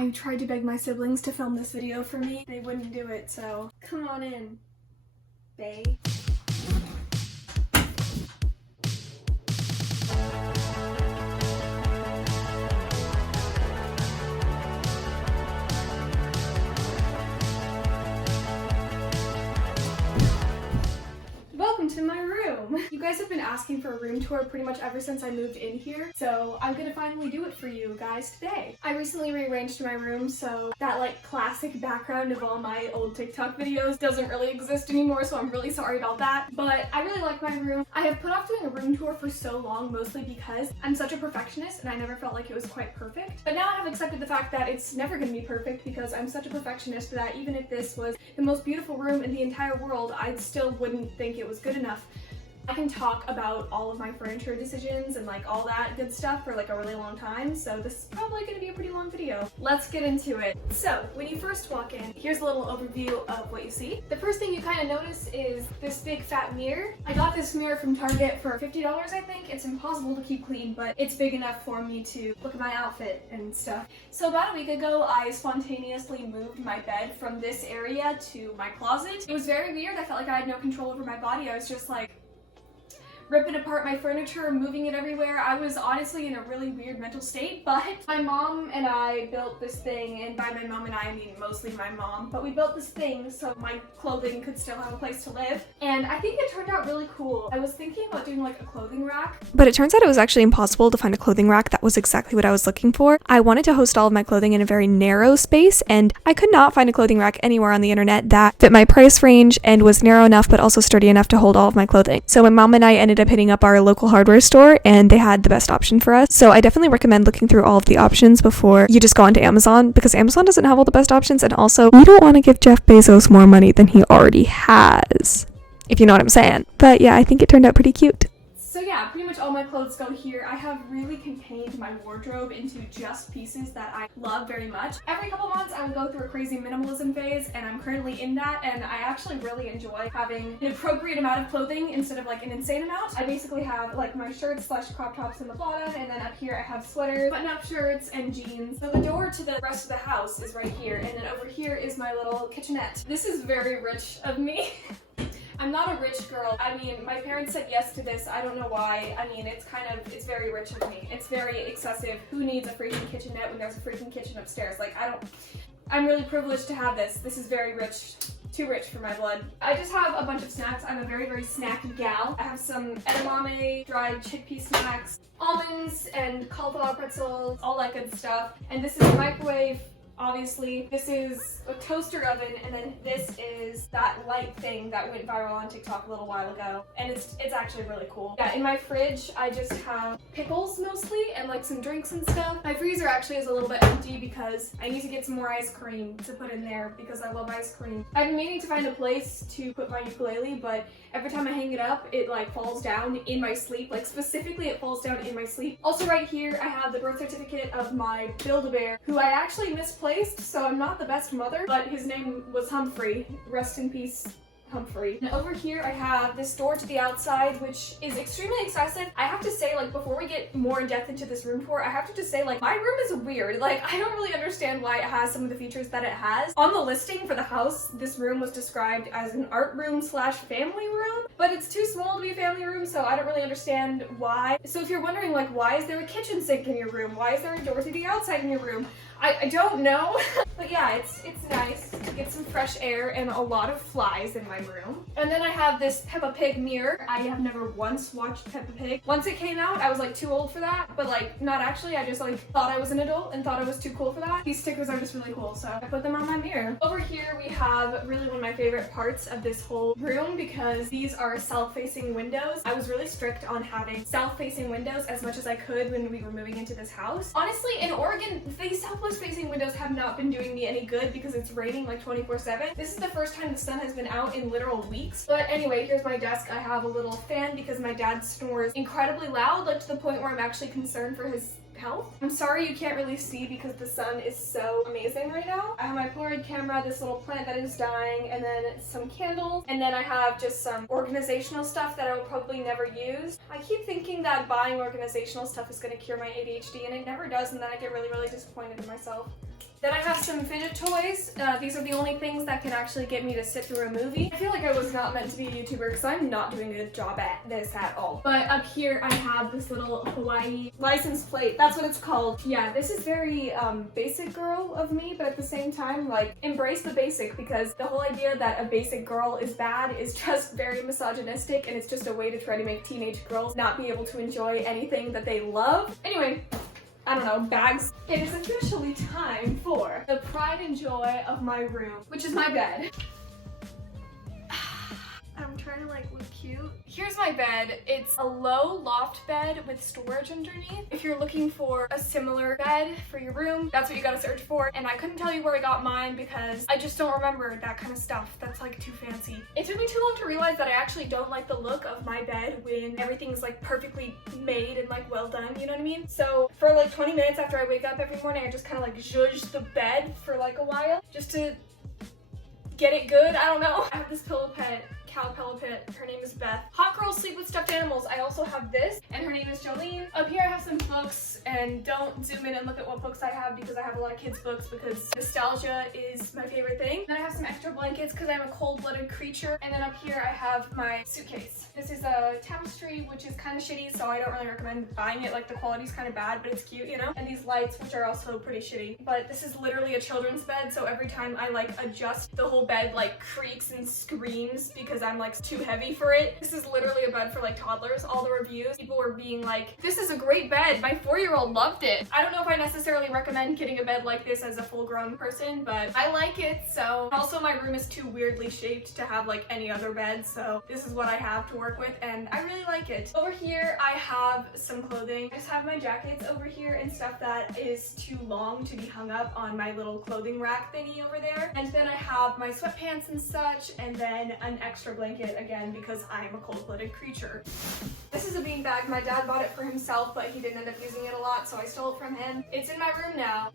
I tried to beg my siblings to film this video for me. They wouldn't do it, so come on in, bae. Welcome to my room. You guys have been asking for a room tour pretty much ever since I moved in here, so I'm gonna finally do it for you guys today. I recently rearranged my room, so that like classic background of all my old TikTok videos doesn't really exist anymore, so I'm really sorry about that. But I really like my room. I have put off doing a room tour for so long, mostly because I'm such a perfectionist and I never felt like it was quite perfect. But now I have accepted the fact that it's never gonna be perfect because I'm such a perfectionist that even if this was the most beautiful room in the entire world, I still wouldn't think it was good enough. I can talk about all of my furniture decisions and like all that good stuff for like a really long time, so this is probably going to be a pretty long video. Let's get into it. So when you first walk in, here's a little overview of what you see. The first thing you kind of notice is this big fat mirror. I got this mirror from Target for $50, I think. It's impossible to keep clean, but it's big enough for me to look at my outfit and stuff. So about a week ago, I spontaneously moved my bed from this area to my closet. It was very weird. I felt like I had no control over my body. I was just like ripping apart my furniture, moving it everywhere. I was honestly in a really weird mental state, but my mom and I built this thing, and by my mom and I mean mostly my mom, but we built this thing so my clothing could still have a place to live, and I think it turned out really cool. I was thinking about doing like a clothing rack, but it turns out it was actually impossible to find a clothing rack that was exactly what I was looking for. I wanted to host all of my clothing in a very narrow space, and I could not find a clothing rack anywhere on the internet that fit my price range and was narrow enough but also sturdy enough to hold all of my clothing. So my mom and I ended up hitting up our local hardware store, and they had the best option for us. So I definitely recommend looking through all of the options before you just go onto Amazon, because Amazon doesn't have all the best options, and also you don't want to give Jeff Bezos more money than he already has, if you know what I'm saying. But yeah, I think it turned out pretty cute. So yeah, pretty much all my clothes go here. I have really contained my wardrobe into just pieces that I love very much. Every couple months I would go through a crazy minimalism phase, and I'm currently in that, and I actually really enjoy having an appropriate amount of clothing instead of like an insane amount. I basically have like my shirts slash crop tops in the bottom, and then up here I have sweaters, button-up shirts, and jeans. So the door to the rest of the house is right here, and then over here is my little kitchenette. This is very rich of me. I'm not a rich girl. I mean, my parents said yes to this. I don't know why. I mean, it's very rich of me. It's very excessive. Who needs a freaking kitchenette when there's a freaking kitchen upstairs? Like, I'm really privileged to have this. This is very rich. Too rich for my blood. I just have a bunch of snacks. I'm a very, very snacky gal. I have some edamame, dried chickpea snacks, almonds, and cauliflower pretzels, all that good stuff. And this is a microwave. Obviously, this is a toaster oven, and then this is that light thing that went viral on TikTok a little while ago, and it's actually really cool. Yeah, in my fridge, I just have pickles mostly, and like some drinks and stuff. My freezer actually is a little bit empty because I need to get some more ice cream to put in there because I love ice cream. I've been meaning to find a place to put my ukulele, but every time I hang it up, it like falls down in my sleep. Like specifically, it falls down in my sleep. Also right here, I have the birth certificate of my Build-A-Bear, who I actually misplaced, so I'm not the best mother, but his name was Humphrey. Rest in peace, Humphrey. And over here I have this door to the outside, which is extremely excessive. I have to say, like, before we get more in depth into this room tour, I have to just say, like, my room is weird. Like, I don't really understand why it has some of the features that it has. On the listing for the house, this room was described as an art room slash family room, but it's too small to be a family room, so I don't really understand why. So if you're wondering, like, why is there a kitchen sink in your room? Why is there a door to the outside in your room? I don't know. But yeah, it's nice to get some fresh air and a lot of flies in my room. And then I have this Peppa Pig mirror. I have never once watched Peppa Pig. Once it came out, I was like too old for that, but like not actually. I just like thought I was an adult and thought I was too cool for that. These stickers are just really cool, so I put them on my mirror. Over here we have really one of my favorite parts of this whole room because these are south-facing windows. I was really strict on having south-facing windows as much as I could when we were moving into this house. Honestly, in Oregon, these southwest-facing windows have not been doing me any good because it's raining like 24/7. This is the first time the sun has been out in literal weeks. But anyway, here's my desk. I have a little fan because my dad snores incredibly loud, like to the point where I'm actually concerned for his health. I'm sorry you can't really see because the sun is so amazing right now. I have my Polaroid camera, this little plant that is dying, and then some candles, and then I have just some organizational stuff that I will probably never use. I keep thinking that buying organizational stuff is going to cure my ADHD, and it never does, and then I get really, really disappointed in myself. Then I have some fidget toys. These are the only things that can actually get me to sit through a movie. I feel like I was not meant to be a YouTuber because I'm not doing a good job at this at all. But up here I have this little Hawaii license plate. That's what it's called. Yeah, this is very basic girl of me, but at the same time, like, embrace the basic, because the whole idea that a basic girl is bad is just very misogynistic, and it's just a way to try to make teenage girls not be able to enjoy anything that they love. Anyway, I don't know, bags. It is officially time for the pride and joy of my room, which is my bed. I'm trying to like look cute. Here's my bed. It's a low loft bed with storage underneath. If you're looking for a similar bed for your room, that's what you gotta search for. And I couldn't tell you where I got mine because I just don't remember that kind of stuff. That's like too fancy. It took me too long to realize that I actually don't like the look of my bed when everything's like perfectly made and like well done, you know what I mean? So for like 20 minutes after I wake up every morning, I just kind of like zhuzh the bed for like a while just to get it good. I don't know. I have this pillow pet, cow pillow pet. Her name is Beth. Hot girls sleep with stuffed animals. I also have this, and her name is Jolene. Up here I have some books, and don't zoom in and look at what books I have because I have a lot of kids' books because nostalgia is my favorite thing. Then I have some extra blankets because I'm a cold-blooded creature. And then up here I have my suitcase. This is a tapestry, which is kind of shitty, so I don't really recommend buying it. Like, the quality's kind of bad, but it's cute, you know? And these lights, which are also pretty shitty. But this is literally a children's bed, so every time I like adjust, the whole bed like creaks and screams because I'm like too heavy for it. This is literally a bed for like toddlers. All the reviews, people were being like, this is a great bed. My 4-year-old loved it. I don't know if I necessarily recommend getting a bed like this as a full-grown person, but I like it. So also my room is too weirdly shaped to have like any other bed, so this is what I have to work with, and I really like it. Over here I have some clothing. I just have my jackets over here and stuff that is too long to be hung up on my little clothing rack thingy over there. And then I have my sweatpants and such, and then an extra blanket again because I'm a cold-blooded creature. This is a beanbag. My dad bought it for himself, but he didn't end up using it a lot, so I stole it from him. It's in my room now.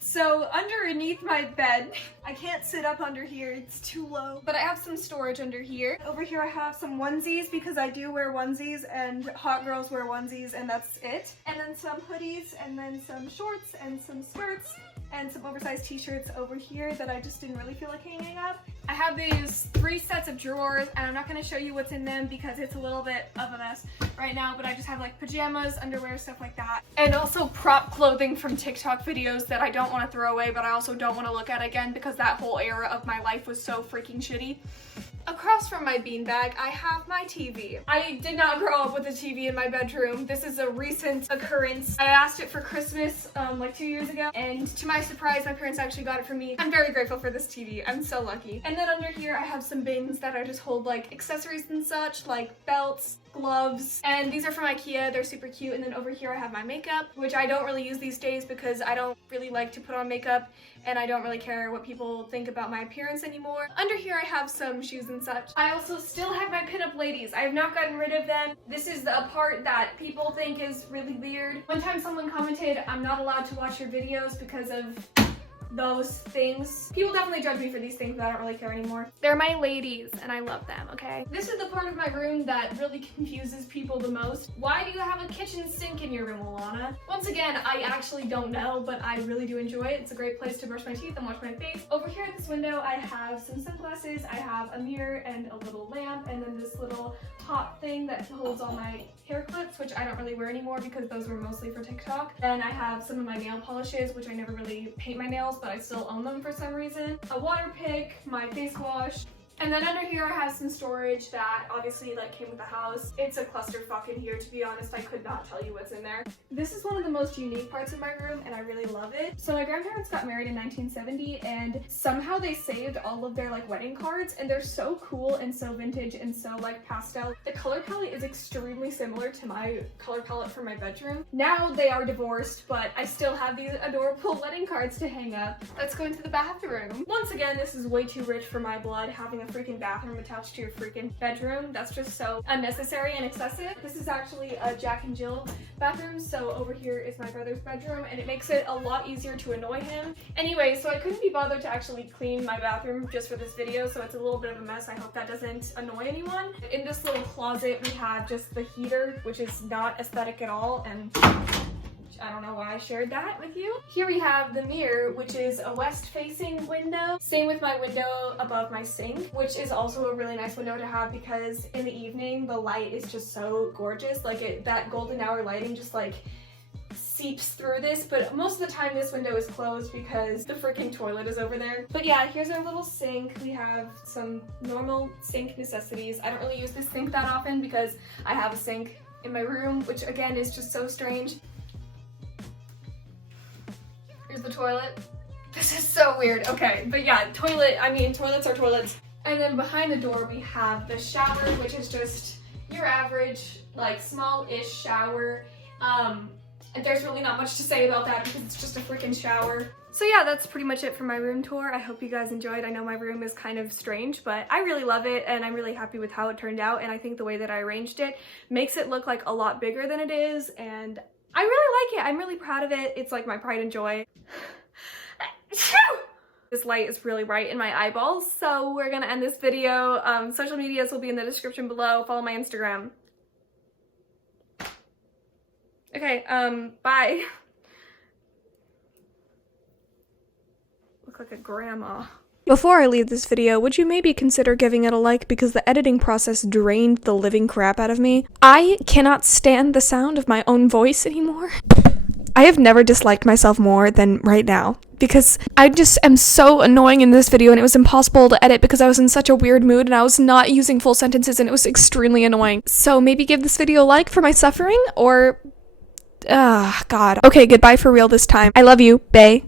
So underneath my bed, I can't sit up under here, it's too low, but I have some storage under here. Over here I have some onesies because I do wear onesies and hot girls wear onesies, and that's it. And then some hoodies, and then some shorts and some skirts and some oversized t-shirts over here that I just didn't really feel like hanging up. I have these 3 sets of drawers, and I'm not going to show you what's in them because it's a little bit of a mess right now, but I just have like pajamas, underwear, stuff like that. And also prop clothing from TikTok videos that I don't want to throw away, but I also don't want to look at again because that whole era of my life was so freaking shitty. Across from my beanbag, I have my TV. I did not grow up with a TV in my bedroom. This is a recent occurrence. I asked it for Christmas like 2 years ago, and to my surprise, my parents actually got it for me. I'm very grateful for this TV. I'm so lucky. And then under here, I have some bins that I just hold like accessories and such, like belts, gloves, and these are from IKEA. They're super cute. And then over here I have my makeup, which I don't really use these days because I don't really like to put on makeup and I don't really care what people think about my appearance anymore. Under here I have some shoes and such. I also still have my pinup ladies. I have not gotten rid of them. This is the part that people think is really weird. One time someone commented, I'm not allowed to watch your videos because of those things. People definitely judge me for these things, but I don't really care anymore. They're my ladies and I love them, okay? This is the part of my room that really confuses people the most. Why do you have a kitchen sink in your room, Alana? Once again, I actually don't know, but I really do enjoy it. It's a great place to brush my teeth and wash my face. Over here at this window, I have some sunglasses, I have a mirror and a little lamp, and then this little top thing that holds all my hair clips, which I don't really wear anymore because those were mostly for TikTok. And I have some of my nail polishes, which I never really paint my nails, but I still own them for some reason. A water pick, my face wash. And then under here I have some storage that obviously like came with the house. It's a clusterfuck in here, to be honest. I could not tell you what's in there. This is one of the most unique parts of my room and I really love it. So my grandparents got married in 1970 and somehow they saved all of their like wedding cards, and they're so cool and so vintage and so like pastel. The color palette is extremely similar to my color palette for my bedroom. Now they are divorced, but I still have these adorable wedding cards to hang up. Let's go into the bathroom. Once again, this is way too rich for my blood, having a freaking bathroom attached to your freaking bedroom. That's just so unnecessary and excessive. This is actually a Jack and Jill bathroom, so over here is my brother's bedroom, and it makes it a lot easier to annoy him. Anyway, so I couldn't be bothered to actually clean my bathroom just for this video, so it's a little bit of a mess. I hope that doesn't annoy anyone. In this little closet, we have just the heater, which is not aesthetic at all, and I don't know why I shared that with you. Here we have the mirror, which is a west-facing window. Same with my window above my sink, which is also a really nice window to have because in the evening, the light is just so gorgeous. Like that golden hour lighting just like seeps through this, but most of the time this window is closed because the freaking toilet is over there. But yeah, here's our little sink. We have some normal sink necessities. I don't really use this sink that often because I have a sink in my room, which again is just so strange. Here's the toilet. This is so weird. Okay, but yeah, toilet, I mean, toilets are toilets. And then behind the door we have the shower, which is just your average, like, small-ish shower. And there's really not much to say about that because it's just a freaking shower. So yeah, that's pretty much it for my room tour. I hope you guys enjoyed. I know my room is kind of strange, but I really love it and I'm really happy with how it turned out. And I think the way that I arranged it makes it look like a lot bigger than it is. And I really like it. I'm really proud of it. It's like my pride and joy. This light is really bright in my eyeballs. So we're gonna end this video. Social medias will be in the description below. Follow my Instagram. Okay, bye. Look like a grandma. Before I leave this video, would you maybe consider giving it a like because the editing process drained the living crap out of me? I cannot stand the sound of my own voice anymore. I have never disliked myself more than right now because I just am so annoying in this video and it was impossible to edit because I was in such a weird mood and I was not using full sentences and it was extremely annoying. So maybe give this video a like for my suffering or... God. Okay, goodbye for real this time. I love you. Bae.